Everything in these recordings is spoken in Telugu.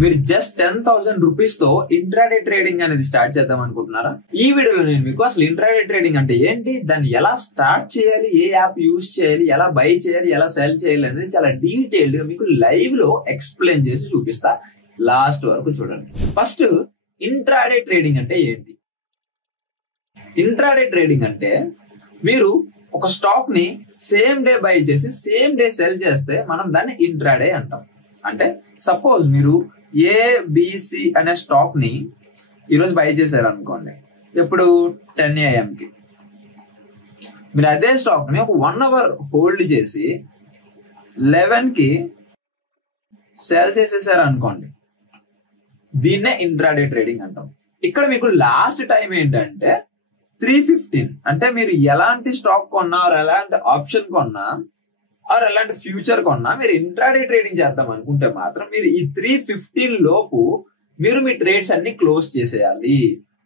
మీరు జస్ట్ 10,000 రూపీస్ తో ఇంట్రాడే ట్రేడింగ్ అనేది స్టార్ట్ చేద్దాం అనుకుంటున్నారా? ఈ వీడియోలో నేను మీకు అసలు ఇంట్రాడే ట్రేడింగ్ అంటే ఏంటి, దాన్ని ఎలా స్టార్ట్ చేయాలి, ఏ యాప్ యూజ్ చేయాలి, ఎలా బై చేయాలి, ఎలా సెల్ చేయాలి అనేది చాలా డీటెయిల్డ్ గా మీకు లైవ్ లో ఎక్స్ప్లెయిన్ చేసి చూపిస్తా. లాస్ట్ వరకు చూడండి. ఫస్ట్ ఇంట్రాడే ట్రేడింగ్ అంటే ఏంటి? ఇంట్రాడే ట్రేడింగ్ అంటే మీరు ఒక స్టాక్ ని సేమ్ డే బై చేసి సేమ్ డే సెల్ చేస్తే మనం దాన్ని ఇంట్రాడే అంటాం. అంటే సపోజ్ మీరు ఏబిసి అనే స్టాక్ ని ఈరోజు బై చేశారు అనుకోండి, ఇప్పుడు 10 AM కి. మీరు అదే స్టాక్ ని ఒక 1 అవర్ హోల్డ్ చేసి 11 కి సెల్ చేసేసారు అనుకోండి, దీన్నే ఇంట్రాడే ట్రేడింగ్ అంటాం. ఇక్కడ మీకు లాస్ట్ టైం ఏంటంటే 3:15. అంటే మీరు ఎలాంటి స్టాక్ కొన్నా, ఎలాంటి ఆప్షన్ కొన్నా, ఆర్ ఎలాంటి ఫ్యూచర్ కొన్నా మీరు ఇంట్రాడే ట్రేడింగ్ చేద్దాం అనుకుంటే మాత్రం మీరు ఈ 3:15 లోపు మీరు మీ ట్రేడ్స్ అన్ని క్లోజ్ చేసేయాలి.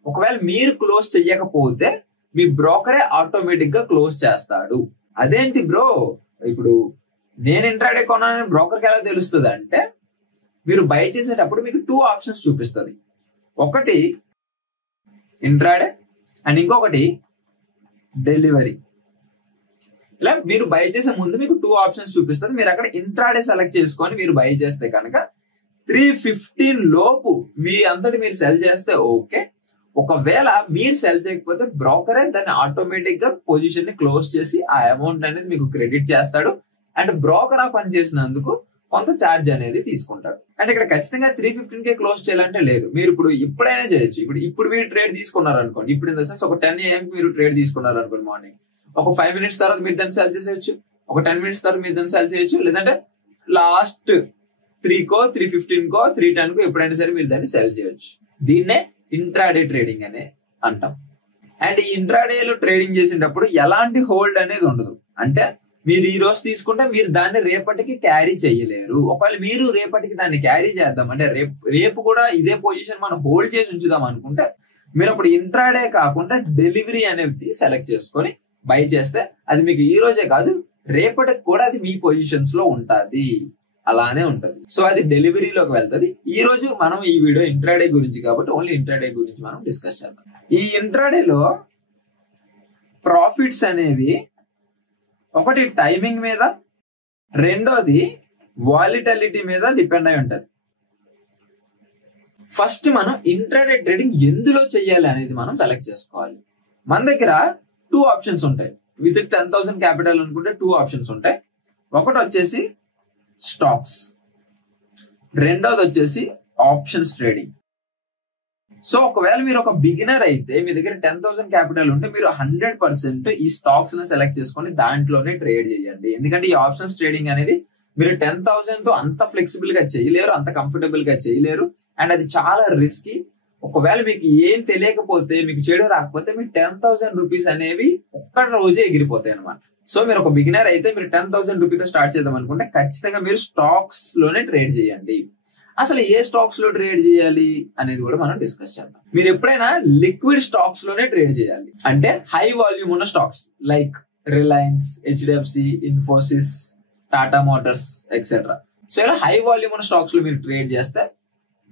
ఒకవేళ మీరు క్లోజ్ చెయ్యకపోతే మీ బ్రోకరే ఆటోమేటిక్ గా క్లోజ్ చేస్తాడు. అదేంటి బ్రో, ఇప్పుడు నేను ఇంట్రాడే కొన్నానని బ్రోకర్కి ఎలా తెలుస్తుంది అంటే, మీరు బై చేసేటప్పుడు మీకు 2 ఆప్షన్స్ చూపిస్తుంది. ఒకటి ఇంట్రాడే అండ్ ఇంకొకటి డెలివరీ. ఇలా మీరు బై చేసే ముందు మీకు 2 ఆప్షన్స్ చూపిస్తుంది. మీరు అక్కడ ఇంట్రాడే సెలెక్ట్ చేసుకొని మీరు బై చేస్తే కనుక 3:15 లోపు మీ అంతటి మీరు సెల్ చేస్తే ఓకే. ఒకవేళ మీరు సెల్ చేయకపోతే బ్రోకరే దాన్ని ఆటోమేటిక్ గా పొజిషన్ ని క్లోజ్ చేసి ఆ అమౌంట్ అనేది మీకు క్రెడిట్ చేస్తాడు. అండ్ బ్రోకర్ ఆ పని చేసినందుకు కొంత ఛార్జ్ అనేది తీసుకుంటాడు. అంటే ఇక్కడ ఖచ్చితంగా 3:15 కే క్లోజ్ చేయాలంటే లేదు. మీరు ఇప్పుడైనా చేయొచ్చు. ఇప్పుడు మీరు ట్రేడ్ తీసుకున్నారు అనుకోండి, ఇప్పుడు ఇన్ ద సెన్స్ ఒక 10 AM మీరు ట్రేడ్ తీసుకున్నారు అనుకోండి మార్నింగ్, ఒక 5 minutes తర్వాత మీరు దాన్ని సెల్ చేసేయచ్చు, ఒక 10 minutes తర్వాత మీరు దాన్ని సెల్ చేయొచ్చు, లేదంటే లాస్ట్ 3 కో 3:15 కో 3:10 కో ఎప్పుడైనా సరే మీరు దాన్ని సెల్ చేయొచ్చు. దీన్నే ఇంట్రాడే ట్రేడింగ్ అనే అంటాం. అండ్ ఈ ఇంట్రాడేలో ట్రేడింగ్ చేసేటప్పుడు ఎలాంటి హోల్డ్ అనేది ఉండదు. అంటే మీరు ఈ రోజు తీసుకుంటే మీరు దాన్ని రేపటికి క్యారీ చేయలేరు. ఒకవేళ మీరు రేపటికి దాన్ని క్యారీ చేద్దాం అంటే రేపు కూడా ఇదే పొజిషన్ మనం హోల్డ్ చేసి ఉంచుదాం అనుకుంటే మీరు అప్పుడు ఇంట్రాడే కాకుండా డెలివరీ అనేది సెలెక్ట్ చేసుకొని బై చేస్తే అది మీకు ఈ రోజే కాదు రేపటికి కూడా అది మీ పొజిషన్స్ లో ఉంటది, అలానే ఉంటది. సో అది డెలివరీలోకి వెళ్తుంది. ఈ రోజు మనం ఈ వీడియో ఇంట్రాడే గురించి కాబట్టి ఓన్లీ ఇంట్రాడే గురించి మనం డిస్కస్ చేద్దాం. ఈ ఇంట్రాడేలో ప్రాఫిట్స్ అనేవి ఒకటి టైమింగ్ మీద, రెండోది వాలిటిలిటీ మీద డిపెండ్ అయి ఉంటది. ఫస్ట్ మనం ఇంట్రాడే ట్రేడింగ్ ఎందులో చెయ్యాలి అనేది మనం సెలెక్ట్ చేసుకోవాలి. మన దగ్గర 2 ఆప్షన్స్ ఉంటాయి. విత్ 10,000 క్యాపిటల్ అనుకుంటే 2 ఆప్షన్స్ ఉంటాయి. ఒకటి వచ్చేసి స్టాక్స్, రెండోది వచ్చేసి ఆప్షన్స్ ట్రేడింగ్. సో ఒకవేళ మీరు ఒక బిగినర్ అయితే మీ దగ్గర 10,000 క్యాపిటల్ ఉంటే మీరు 100% ఈ స్టాక్స్ ని సెలెక్ట్ చేసుకొని దాంట్లోనే ట్రేడ్ చేయండి. ఎందుకంటే ఈ ఆప్షన్స్ ట్రేడింగ్ అనేది మీరు 10,000 తో అంత ఫ్లెక్సిబుల్ గా చేయలేరు, అంత కంఫర్టబుల్ గా చేయలేరు. అండ్ అది చాలా రిస్కీ. ఒకవేళ మీకు ఏం తెలియకపోతే, మీకు చేయడం రాకపోతే మీ 10,000 రూపీస్ అనేవి ఒక్క రోజే ఎగిరిపోతాయి అనమాట. సో మీరు ఒక బిగినర్ అయితే మీరు 10,000 రూపీతో స్టార్ట్ చేద్దాం అనుకుంటే ఖచ్చితంగా మీరు స్టాక్స్ లోనే ట్రేడ్ చేయండి. అసలు ఏ స్టాక్స్ లో ట్రేడ్ చేయాలి అనేది కూడా మనం డిస్కస్ చేద్దాం. మీరు ఎప్పుడైనా లిక్విడ్ స్టాక్స్ లోనే ట్రేడ్ చేయాలి. అంటే హై వాల్యూమ్ ఉన్న stocks like Reliance, HDFC, Infosys, Tata Motors etcetera. So ఇలా హై వాల్యూమ్ ఉన్న స్టాక్స్ లో మీరు ట్రేడ్ చేస్తే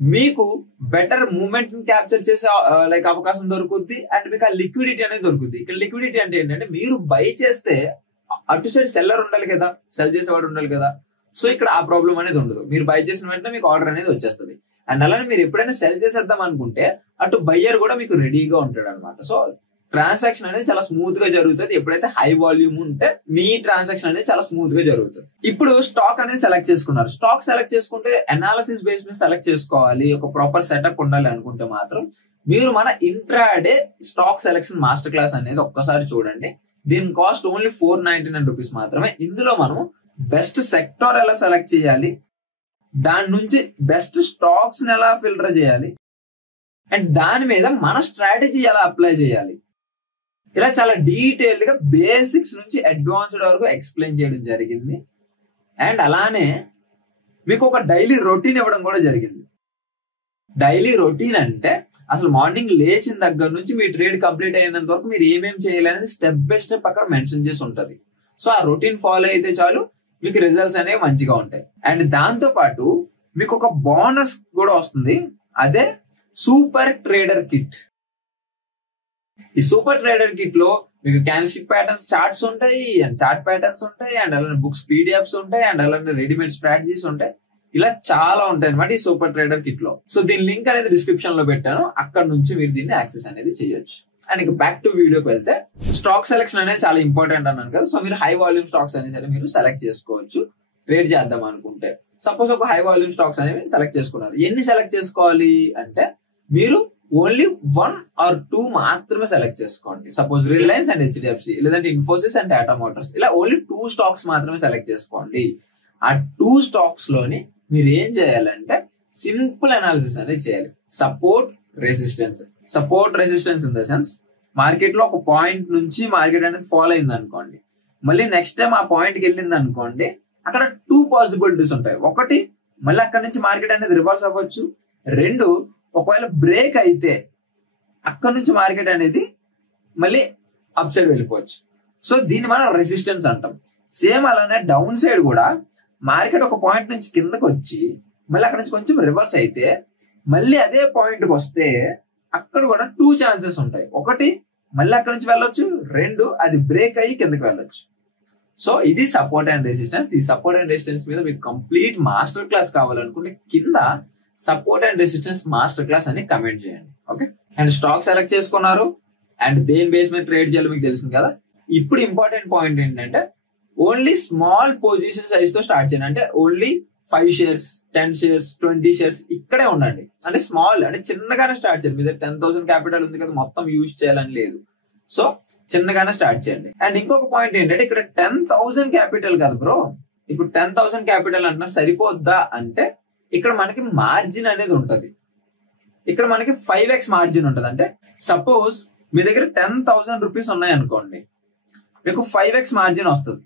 మీకు బెటర్ మూవ్మెంట్ ని క్యాప్చర్ చేసే అవకాశం దొరుకుద్ది. అండ్ మీకు ఆ లిక్విడిటీ అనేది దొరుకుద్ది. ఇక్కడ లిక్విడిటీ అంటే ఏంటంటే మీరు బై చేస్తే అటు సైడ్ సెల్లర్ ఉండాలి కదా, సెల్ చేసేవాడు ఉండాలి కదా. సో ఇక్కడ ఆ ప్రాబ్లం అనేది ఉండదు. మీరు బై చేసిన వెంటనే మీకు ఆర్డర్ అనేది వచ్చేస్తుంది. అండ్ అలానే మీరు ఎప్పుడైనా సెల్ చేసేద్దాం అనుకుంటే అటు బయ్యర్ కూడా మీకు రెడీగా ఉంటాడు అనమాట. సో ట్రాన్సాక్షన్ అనేది చాలా స్మూత్ గా జరుగుతుంది. ఎప్పుడైతే హై వాల్యూమ్ ఉంటే మీ ట్రాన్సాక్షన్ అనేది చాలా స్మూత్ గా జరుగుతుంది. ఇప్పుడు స్టాక్ అనేది సెలెక్ట్ చేసుకున్నారు. స్టాక్ సెలెక్ట్ చేసుకుంటే అనాలిసిస్ బేస్ మీద సెలెక్ట్ చేసుకోవాలి. ఒక ప్రాపర్ సెటప్ ఉండాలి అనుకుంటే మాత్రం మీరు మన intraday stock selection master class అనేది ఒక్కసారి చూడండి. దీని కాస్ట్ ఓన్లీ 499 రూపీస్ మాత్రమే. ఇందులో మనం బెస్ట్ సెక్టర్ ఎలా సెలెక్ట్ చేయాలి, దాని నుంచి బెస్ట్ స్టాక్స్ ఎలా ఫిల్టర్ చేయాలి, అండ్ దాని మీద మన స్ట్రాటజీ ఎలా అప్లై చేయాలి, ఇలా చాలా డీటెయిల్డ్ గా బేసిక్స్ నుంచి అడ్వాన్స్డ్ వరకు ఎక్స్ప్లెయిన్ చేయడం జరిగింది. అండ్ అలానే మీకు ఒక డైలీ రొటీన్ ఇవ్వడం కూడా జరిగింది. డైలీ రొటీన్ అంటే అసలు మార్నింగ్ లేచిన దగ్గర నుంచి మీ ట్రేడ్ కంప్లీట్ అయినంత వరకు మీరు ఏమేమి చేయాలి అనేది స్టెప్ బై స్టెప్ అక్కడ మెన్షన్ చేసి ఉంటది. సో ఆ రొటీన్ ఫాలో అయితే చాలు మీకు రిజల్ట్స్ అనేవి మంచిగా ఉంటాయి. అండ్ దాంతో పాటు మీకు ఒక బోనస్ కూడా వస్తుంది, అదే సూపర్ ట్రేడర్ కిట్. ఈ సూపర్ ట్రేడర్ కిట్ లో మీకు క్యాండిల్స్టిక్ ప్యాటర్న్స్ చార్ట్స్ ఉంటాయి, అండ్ చార్ట్ ప్యాటర్న్స్ ఉంటాయి, అండ్ అలానే బుక్స్ పీడిఎఫ్స్ ఉంటాయి, అండ్ అలానే రెడీమేడ్ స్ట్రాటజీస్ ఉంటాయి. ఇలా చాలా ఉంటాయి అనమాట ఈ సూపర్ ట్రేడర్ కిట్ లో. సో దీని లింక్ అనేది డిస్క్రిప్షన్ లో పెట్టాను, అక్కడ నుంచి మీరు దీన్ని యాక్సెస్ అనేది చేయొచ్చు. అండ్ ఇక బ్యాక్ టు వీడియోకి వెళ్తే, స్టాక్ సెలెక్షన్ అనేది చాలా ఇంపార్టెంట్ అన్నాను కదా. సో మీరు హై వాల్యూమ్ స్టాక్స్ అనేది సరే మీరు సెలెక్ట్ చేసుకోవచ్చు ట్రేడ్ చేద్దాం అనుకుంటే. సపోజ్ ఒక హై వాల్యూమ్ స్టాక్స్ అనేవి సెలెక్ట్ చేసుకున్నారు. ఎన్ని సెలెక్ట్ చేసుకోవాలి అంటే మీరు ఓన్లీ 1 or 2 మాత్రమే సెలెక్ట్ చేసుకోండి. సపోజ్ రిలయన్స్ అండ్ హెచ్డిఎఫ్సి, లేదంటే ఇన్ఫోసిస్ అండ్ టాటా మోటార్స్, ఇలా ఓన్లీ 2 స్టాక్స్ మాత్రమే సెలెక్ట్ చేసుకోండి. ఆ 2 స్టాక్స్ లోని మీరు ఏం చేయాలంటే సింపుల్ అనాలిసిస్ అనేది చేయాలి. Support resistance in the sense, market లో ఒక పాయింట్ నుంచి మార్కెట్ అనేది ఫాలో అయింది అనుకోండి, మళ్ళీ నెక్స్ట్ టైం ఆ పాయింట్ కి వెళ్ళింది అనుకోండి, అక్కడ 2 పాసిబిలిటీస్ ఉంటాయి. ఒకటి, మళ్ళీ అక్కడ నుంచి మార్కెట్ అనేది రివర్స్ అవ్వచ్చు. 2, ఒకవేళ బ్రేక్ అయితే అక్కడ నుంచి మార్కెట్ అనేది మళ్ళీ అప్ సైడ్ వెళ్ళిపోవచ్చు. సో దీన్ని మనం రెసిస్టెన్స్ అంటాం. సేమ్ అలానే డౌన్ సైడ్ కూడా మార్కెట్ ఒక పాయింట్ నుంచి కిందకు వచ్చి మళ్ళీ అక్కడ నుంచి కొంచెం రివర్స్ అయితే మళ్ళీ అదే పాయింట్ కి వస్తే అక్కడ కూడా 2 ఛాన్సెస్ ఉంటాయి. ఒకటి, మళ్ళీ అక్కడ నుంచి వెళ్ళొచ్చు. 2, అది బ్రేక్ అయ్యి కిందకి వెళ్ళొచ్చు. సో ఇది సపోర్ట్ అండ్ రెసిస్టెన్స్. ఈ సపోర్ట్ అండ్ రెసిస్టెన్స్ మీద మీకు కంప్లీట్ మాస్టర్ క్లాస్ కావాలనుకుంటే కింద support and resistance master class అని కమెంట్ చేయండి. ఓకే, అండ్ స్టాక్ సెలెక్ట్ చేసుకున్నారు, అండ్ దేని బేస్ మీద ట్రేడ్ చేయాలో మీకు తెలిసింది కదా. ఇప్పుడు ఇంపార్టెంట్ పాయింట్ ఏంటంటే ఓన్లీ స్మాల్ పొజిషన్ సైజ్ తో స్టార్ట్ చేయండి. అంటే ఓన్లీ 5 shares, 10 shares, 20 shares ఇక్కడే ఉండండి. అంటే స్మాల్, అంటే చిన్నగానే స్టార్ట్ చేయండి. మీ దగ్గర 10,000 క్యాపిటల్ ఉంది కదా, మొత్తం యూజ్ చేయాలని లేదు. సో చిన్నగానే స్టార్ట్ చేయండి. అండ్ ఇంకొక పాయింట్ ఏంటంటే ఇక్కడ 10,000 క్యాపిటల్ కాదు బ్రో, ఇప్పుడు 10,000 క్యాపిటల్ అంటున్నారు, సరిపోద్దా అంటే ఇక్కడ మనకి మార్జిన్ అనేది ఉంటది. ఇక్కడ మనకి 5x మార్జిన్ ఉంటది. అంటే సపోజ్ మీ దగ్గర 10,000 రూపీస్ ఉన్నాయి అనుకోండి, మీకు 5x మార్జిన్ వస్తుంది.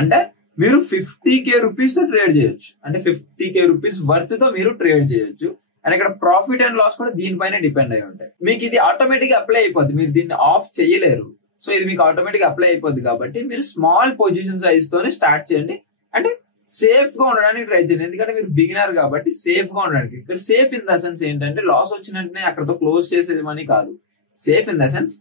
అంటే మీరు 50k రూపీస్ తో ట్రేడ్ చేయొచ్చు. అంటే 50k రూపీస్ వర్త్ తో మీరు ట్రేడ్ చేయొచ్చు. అండ్ ఇక్కడ ప్రాఫిట్ అండ్ లాస్ కూడా దీనిపైన డిపెండ్ అయి ఉంటాయి. మీకు ఇది ఆటోమేటిక్ అప్లై అయిపోద్ది, మీరు దీన్ని ఆఫ్ చేయలేరు. సో ఇది మీకు ఆటోమేటిక్ అప్లై అయిపోద్ది కాబట్టి మీరు స్మాల్ పొజిషన్ సైజ్ తోనే స్టార్ట్ చేయండి. అంటే సేఫ్ గా ఉండడానికి ట్రై చేయండి. ఎందుకంటే మీరు బిగినర్ కాబట్టి సేఫ్ గా ఉండడానికి. ఇక్కడ సేఫ్ ఇన్ ద సెన్స్ ఏంటంటే లాస్ వచ్చినట్టునే అక్కడతో క్లోజ్ చేసేది మనీ కాదు. సేఫ్ ఇన్ ద సెన్స్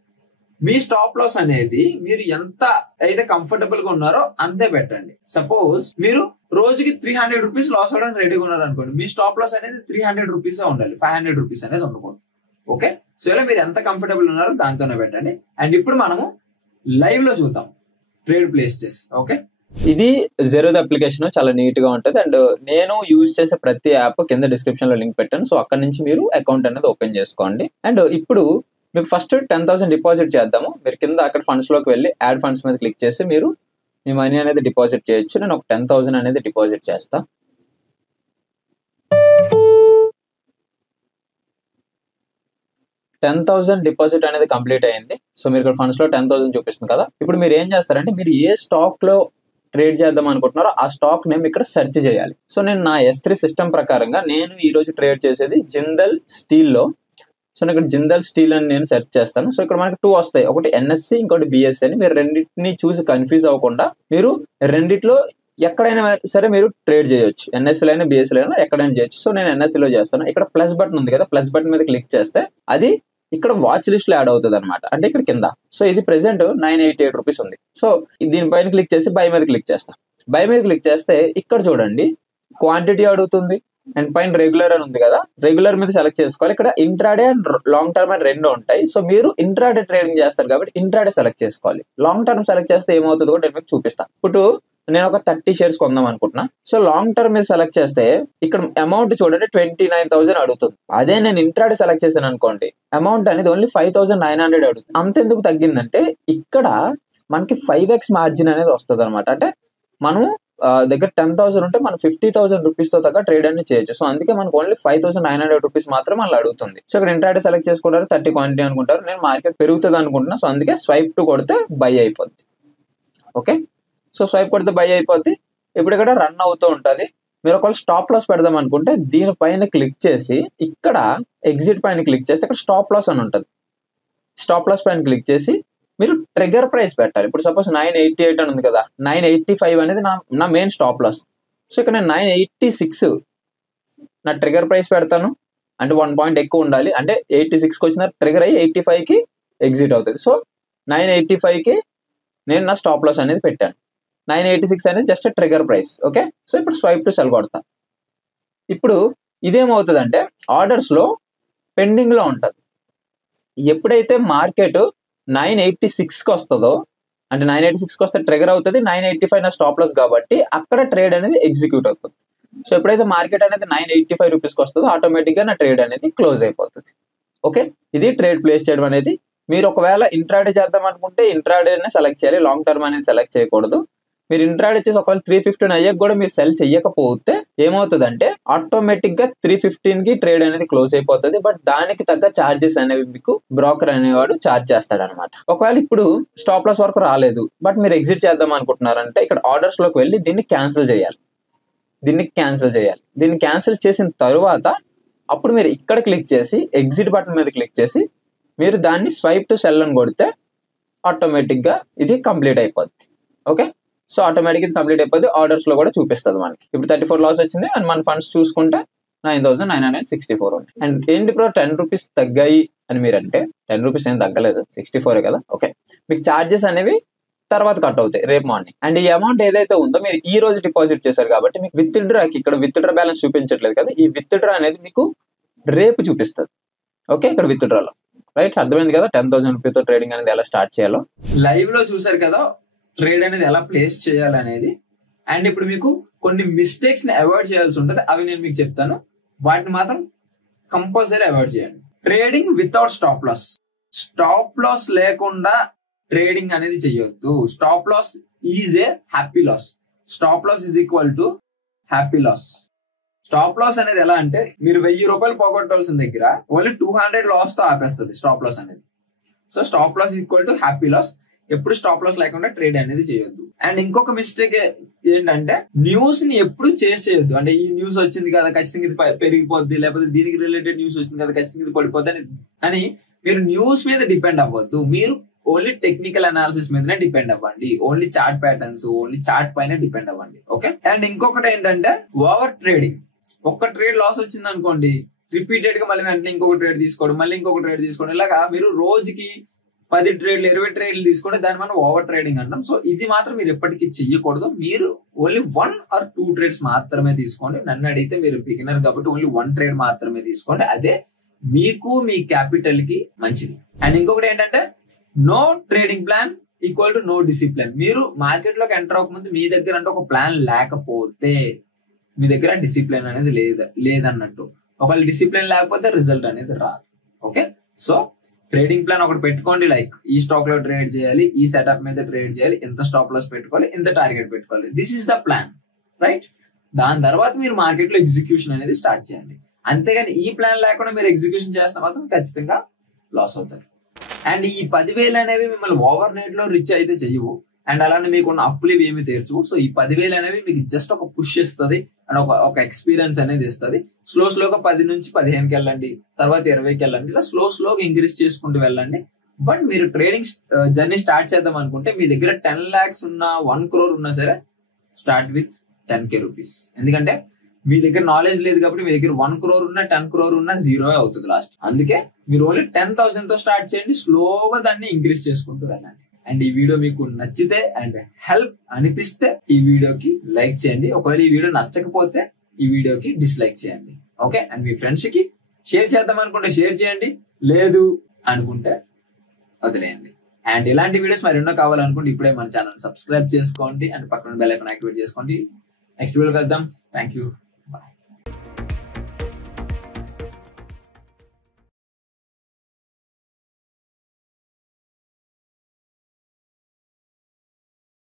మీ స్టాప్ లాస్ అనేది మీరు ఎంత అయితే కంఫర్టబుల్ గా ఉన్నారో అంతే పెట్టండి. సపోజ్ మీరు రోజుకి 300 రూపీస్ లాస్ అవడానికి రెడీగా ఉన్నారు అనుకోండి, మీ స్టాప్ లాస్ అనేది 300 రూపీస్ ఉండాలి, 500 రూపీస్ అనేది ఉండకూడదు. ఓకే, సో ఇలా మీరు ఎంత కంఫర్టబుల్ ఉన్నారో దాంతోనే పెట్టండి. అండ్ ఇప్పుడు మనము లైవ్ లో చూద్దాం ట్రేడ్ ప్లేస్ చేసి. ఓకే, ఇది జెరోదా అప్లికేషన్ చాలా నీట్ గా ఉంటుంది. అండ్ నేను యూజ్ చేసే ప్రతి యాప్ కింద డిస్క్రిప్షన్ లో లింక్ పెట్టాను. సో అక్కడ నుంచి మీరు అకౌంట్ అనేది ఓపెన్ చేసుకోండి. అండ్ ఇప్పుడు మీకు ఫస్ట్ 10,000 డిపాజిట్ చేద్దాము. మీరు కింద అక్కడ ఫండ్స్ లోకి వెళ్ళి యాడ్ ఫండ్స్ మీద క్లిక్ చేసి మీరు మీ మనీ అనేది డిపాజిట్ చేయొచ్చు. నేను ఒక 10,000 అనేది డిపాజిట్ చేస్తా. $10,000 డిపాజిట్ అనేది కంప్లీట్ అయింది. సో మీరు ఇక్కడ ఫండ్స్ లో 10,000 చూపిస్తుంది కదా. ఇప్పుడు మీరు ఏం చేస్తారంటే మీరు ఏ స్టాక్ లో ట్రేడ్ చేద్దాం అనుకుంటున్నారో ఆ స్టాక్ నేమ్ ఇక్కడ సెర్చ్ చేయాలి. సో నేను నా S3 సిస్టమ్ ప్రకారంగా నేను ఈ రోజు ట్రేడ్ చేసేది జిందల్ స్టీల్ లో. సో నేను ఇక్కడ జిందల్ స్టీల్ అని నేను సెర్చ్ చేస్తాను. సో ఇక్కడ మనకి 2 వస్తాయి, ఒకటి NSE, ఇంకోటి BSE అని. మీరు రెండింటిని చూసి కన్ఫ్యూజ్ అవ్వకుండా మీరు రెండిట్లో ఎక్కడైనా సరే మీరు ట్రేడ్ చేయొచ్చు. NSE అయినా BSE అయినా ఎక్కడైనా చేయొచ్చు. సో నేను NSE లో చేస్తాను. ఇక్కడ ప్లస్ బటన్ ఉంది కదా, ప్లస్ బటన్ మీద క్లిక్ చేస్తే అది ఇక్కడ వాచ్ లిస్ట్ లో యాడ్ అవుతుంది అనమాట. అంటే ఇక్కడ కింద. సో ఇది ప్రెసెంట్ 988 రూపీస్ ఉంది. సో దీనిపైన క్లిక్ చేసి బై మీద క్లిక్ చేస్తాను. బై మీద క్లిక్ చేస్తే ఇక్కడ చూడండి క్వాంటిటీ అడుగుతుంది అండ్ పైన రెగ్యులర్ అని ఉంది కదా, రెగ్యులర్ మీద సెలెక్ట్ చేసుకోవాలి. ఇక్కడ ఇంట్రాడే అండ్ లాంగ్ టర్మ్ అని 2 ఉంటాయి. సో మీరు ఇంట్రాడే ట్రేడింగ్ చేస్తారు కాబట్టి ఇంట్రాడే సెలెక్ట్ చేసుకోవాలి. లాంగ్ టర్మ్ సెలెక్ట్ చేస్తే ఏమవుతుందో కూడా నేను మీకు చూపిస్తాను. ఇప్పుడు నేను ఒక 30 shares కొందాం అనుకుంటున్నా. సో లాంగ్ టర్మ్ మీద సెలెక్ట్ చేస్తే ఇక్కడ అమౌంట్ చూడండి 29,000 అడుగుతుంది. అదే నేను ఇంట్రాడే సెలెక్ట్ చేశాను అనుకోండి, అమౌంట్ అనేది ఓన్లీ 5,900 అడుగుతుంది. అంతెందుకు తగ్గిందంటే ఇక్కడ మనకి 5x మార్జిన్ అనేది వస్తుంది అనమాట. అంటే మనం దగ్గర 10,000 ఉంటే మనం 50,000 రూపీస్ తో తగ్గ ట్రేడ్ అనేది చేయొచ్చు. సో అందుకే మనకు ఓన్లీ 5,900 రూపీస్ మాత్రం అలా అడుగుతుంది. సో ఇక్కడ ఇంట్రాడే సెలెక్ట్ చేసుకుంటారు, 30 క్వాంటిటీ అనుకుంటారు. నేను మార్కెట్ పెరుగుతుంది అనుకుంటున్నా. సో అందుకే స్వైప్ టు కొడితే బై అయిపోద్ది. ఓకే, సో స్వైప్ కొడితే బై అయిపోద్ది. ఇప్పుడు ఇక్కడ రన్ అవుతూ ఉంటుంది. మీరు ఒకవేళ స్టాప్ లాస్ పెడదాం అనుకుంటే దీనిపైన క్లిక్ చేసి ఇక్కడ ఎగ్జిట్ పైన క్లిక్ చేస్తే ఇక్కడ స్టాప్ లాస్ అని ఉంటుంది. స్టాప్ లాస్ పైన క్లిక్ చేసి మీరు ట్రిగర్ ప్రైస్ పెట్టాలి. ఇప్పుడు సపోజ్ 988 అని ఉంది కదా, 985 అనేది నా మెయిన్ స్టాప్ లాస్. సో ఇక్కడ నేను 986 నా ట్రిగర్ ప్రైస్ పెడతాను, అంటే 1 పాయింట్ ఎక్కువ ఉండాలి, అంటే 86కి వచ్చిన ట్రిగర్ అయ్యి 85కి ఎగ్జిట్ అవుతుంది. సో 985కి నేను నా స్టాప్ లాస్ అనేది పెట్టాను. 986 అనేది just trigger price. Okay, so ఇప్పుడు స్వైప్ టు సెల్ కొడతా. ఇప్పుడు ఇదేమవుతుందంటే ఆర్డర్స్లో పెండింగ్లో ఉంటుంది. ఎప్పుడైతే మార్కెట్ 986కి వస్తుందో, అంటే 986కి వస్తే ట్రిగర్ అవుతుంది, 985 నా స్టాప్ లాస్ కాబట్టి అక్కడ ట్రేడ్ అనేది ఎగ్జిక్యూట్ అవుతుంది. సో ఎప్పుడైతే మార్కెట్ అనేది 985 రూపీస్కి వస్తుందో ఆటోమేటిక్గా నా ట్రేడ్ అనేది క్లోజ్ అయిపోతుంది. ఓకే, ఇది ట్రేడ్ ప్లేస్ చేయడం అనేది. మీరు ఒకవేళ ఇంట్రాడే చేద్దాం అనుకుంటే ఇంట్రాడేనే సెలెక్ట్ చేయాలి, లాంగ్ టర్మ్ అనేది సెలెక్ట్ చేయకూడదు. మీరు ఇంట్రాడే చేసి ఒకవేళ 315 అయ్యాక కూడా మీరు సెల్ చెయ్యకపోతే ఏమవుతుందంటే ఆటోమేటిక్గా 315కి ట్రేడ్ అనేది క్లోజ్ అయిపోతుంది. బట్ దానికి తగ్గ ఛార్జెస్ అనేవి మీకు బ్రోకర్ అనేవాడు ఛార్జ్ చేస్తాడు అనమాట. ఒకవేళ ఇప్పుడు స్టాప్ లాస్ వరకు రాలేదు, బట్ మీరు ఎగ్జిట్ చేద్దాం అనుకుంటున్నారంటే ఇక్కడ ఆర్డర్స్లోకి వెళ్ళి దీన్ని క్యాన్సిల్ చేయాలి. దీన్ని క్యాన్సిల్ చేసిన తరువాత అప్పుడు మీరు ఇక్కడ క్లిక్ చేసి ఎగ్జిట్ బటన్ మీద క్లిక్ చేసి మీరు దాన్ని స్వైప్ టు సెల్ అని కొడితే ఆటోమేటిక్గా ఇది కంప్లీట్ అయిపోద్ది. ఓకే, సో ఆటోమేటిక్గా ఇది కంప్లీట్ అయిపోద్ది. ఆర్డర్స్లో కూడా చూపిస్తుంది మనకి. ఇప్పుడు 34 లాస్ వచ్చింది అండ్ మన ఫండ్స్ చూసుకుంటే 9,964 ఉన్నాయి. అండ్ ఏంటి బ్రో 10 రూపీస్ తగ్గాయి అని మీరు అంటే 10 రూపీస్ ఏం తగ్గలేదు, 64 కదా. ఓకే, మీకు ఛార్జెస్ అనేవి తర్వాత కట్ అవుతాయి రేపు మార్నింగ్. అండ్ ఈ అమౌంట్ ఏదైతే ఉందో మీరు ఈ రోజు డిపాజిట్ చేశారు కాబట్టి మీకు విత్ డ్రాకి ఇక్కడ విత్ డ్రా బ్యాలెన్స్ చూపించట్లేదు కదా, ఈ విత్ డ్రా అనేది మీకు రేపు చూపిస్తుంది. ఓకే, ఇక్కడ విత్ డ్రాలో రైట్ అర్థమైంది కదా 10,000 రూపీతో ట్రేడింగ్ అనేది ఎలా స్టార్ట్ చేయాలో. లైవ్ లో చూసారు కదా ట్రేడ్ అనేది ఎలా ప్లేస్ చేయాలనేది. అండ్ ఇప్పుడు మీకు కొన్ని మిస్టేక్స్ ని అవాయిడ్ చేయాల్సి ఉంటుంది, అవి నేను మీకు చెప్తాను. వాటిని మాత్రం కంపల్సరీ అవాయిడ్ చేయండి. Trading without stop loss. Stop loss లేకుండా ట్రేడింగ్ అనేది చేయొద్దు. Stop loss is a happy loss. Stop loss is equal to happy loss. Stop loss అనేది ఎలా అంటే మీరు 1000 రూపాయలు పోగొట్టాల్సిన దగ్గర ఓన్లీ 200 లాస్ తో ఆపేస్తుంది స్టాప్ లాస్ అనేది. So stop loss equal to happy loss. ఎప్పుడు స్టాప్ లాస్ లేకుండా ట్రేడ్ అనేది చేయొద్దు. అండ్ ఇంకొక మిస్టేక్ ఏంటంటే న్యూస్ ని ఎప్పుడు చేసి చేయొద్దు. అంటే ఈ న్యూస్ వచ్చింది కదా ఖచ్చితంగా ఇది పెరిగిపోద్ది, లేకపోతే దీనికి రిలేటెడ్ న్యూస్ వచ్చింది కదా ఖచ్చితంగా ఇది పడిపోద్ది అని మీరు న్యూస్ మీద డిపెండ్ అవ్వద్దు. మీరు ఓన్లీ టెక్నికల్ అనాలిసిస్ మీదనే డిపెండ్ అవ్వండి. Only chart patterns, only chart పైన డిపెండ్ అవ్వండి. ఓకే, అండ్ ఇంకొకటి ఏంటంటే ఓవర్ ట్రేడింగ్. ఒక్క ట్రేడ్ లాస్ వచ్చింది అనుకోండి, రిపీటెడ్ గా మళ్ళీ వెంటనే ఇంకొక ట్రేడ్ తీసుకోవడం, మళ్ళీ ఇంకొక ట్రేడ్ తీసుకోవడం, ఇలాగా మీరు రోజుకి 10 ట్రేడ్లు 20 ట్రేడ్లు తీసుకుంటే దాన్ని మనం ఓవర్ ట్రేడింగ్ అంటాం. సో ఇది మాత్రం మీరు ఎప్పటికీ చెయ్యకూడదు. మీరు ఓన్లీ 1 or 2 ట్రేడ్స్ మాత్రమే తీసుకోండి. నన్ను అడిగితే మీరు బిగినర్ కాబట్టి ఓన్లీ 1 ట్రేడ్ మాత్రమే తీసుకోండి. అదే మీకు మీ క్యాపిటల్ కి మంచిది. అండ్ ఇంకొకటి ఏంటంటే no trading plan equal to no discipline. మీరు మార్కెట్ లోకి ఎంటర్ అవ్వకముందు మీ దగ్గర అంటే ఒక ప్లాన్ లేకపోతే మీ దగ్గర డిసిప్లిన్ అనేది లేదన్నట్టు. ఒకవేళ డిసిప్లిన్ లేకపోతే రిజల్ట్ అనేది రాదు. ఓకే, సో ట్రేడింగ్ ప్లాన్ ఒకటి పెట్టుకోండి. లైక్ ఈ స్టాక్ లో ట్రేడ్ చేయాలి, ఈ సెటప్ మీద ట్రేడ్ చేయాలి, ఇంత స్టాప్ లాస్ పెట్టుకోవాలి, ఇంత టార్గెట్ పెట్టుకోవాలి. This is the plan, right? దాని తర్వాత మీరు మార్కెట్ లో ఎగ్జిక్యూషన్ అనేది స్టార్ట్ చేయండి. అంతేగాని ఈ ప్లాన్ లేకుండా మీరు ఎగ్జిక్యూషన్ చేస్తే మాత్రం ఖచ్చితంగా లాస్ అవుతారు. అండ్ ఈ 10,000 అనేవి మిమ్మల్ని ఓవర్ నైట్ లో రిచ్ అయితే చెయ్యవు. అండ్ అలానే మీకున్న అప్పులు ఇవి ఏమి తీర్చవు. సో ఈ 10,000 అనేవి మీకు జస్ట్ ఒక పుష్ ఇస్తుంది అండ్ ఒక ఎక్స్పీరియన్స్ అనేది ఇస్తుంది. స్లోగా 10 నుంచి 15కి వెళ్ళండి, తర్వాత 20కి వెళ్ళండి, ఇలా స్లోగా ఇంక్రీజ్ చేసుకుంటూ వెళ్ళండి. బట్ మీరు ట్రేడింగ్ జర్నీ స్టార్ట్ చేద్దాం అనుకుంటే మీ దగ్గర 10 lakhs ఉన్నా 1 crore ఉన్నా సరే స్టార్ట్ విత్ 10K రూపీస్. ఎందుకంటే మీ దగ్గర నాలెడ్జ్ లేదు కాబట్టి మీ దగ్గర 1 crore ఉన్నా 10 crore ఉన్నా జీరో అవుతుంది లాస్ట్. అందుకే మీరు ఓన్లీ 10,000 తో స్టార్ట్ చేయండి, స్లోగా దాన్ని ఇంక్రీజ్ చేసుకుంటూ వెళ్ళండి. అండ్ ఈ వీడియో మీకు నచ్చితే అండ్ హెల్ప్ అనిపిస్తే ఈ వీడియోకి లైక్ చేయండి. ఒకవేళ ఈ వీడియో నచ్చకపోతే ఈ వీడియోకి డిస్లైక్ చేయండి. ఓకే, అండ్ మీ ఫ్రెండ్స్ కి షేర్ చేద్దాం అనుకుంటే షేర్ చేయండి, లేదు అనుకుంటే వదిలేయండి. అండ్ ఇలాంటి వీడియోస్ మరి ఎన్నో కావాలనుకుంటే ఇప్పుడే మన ఛానల్ సబ్స్క్రైబ్ చేసుకోండి అండ్ పక్కన బెల్ ఐకాన్ యాక్టివేట్ చేసుకోండి. నెక్స్ట్ వీడియో కలుద్దాం. Thank you, bye.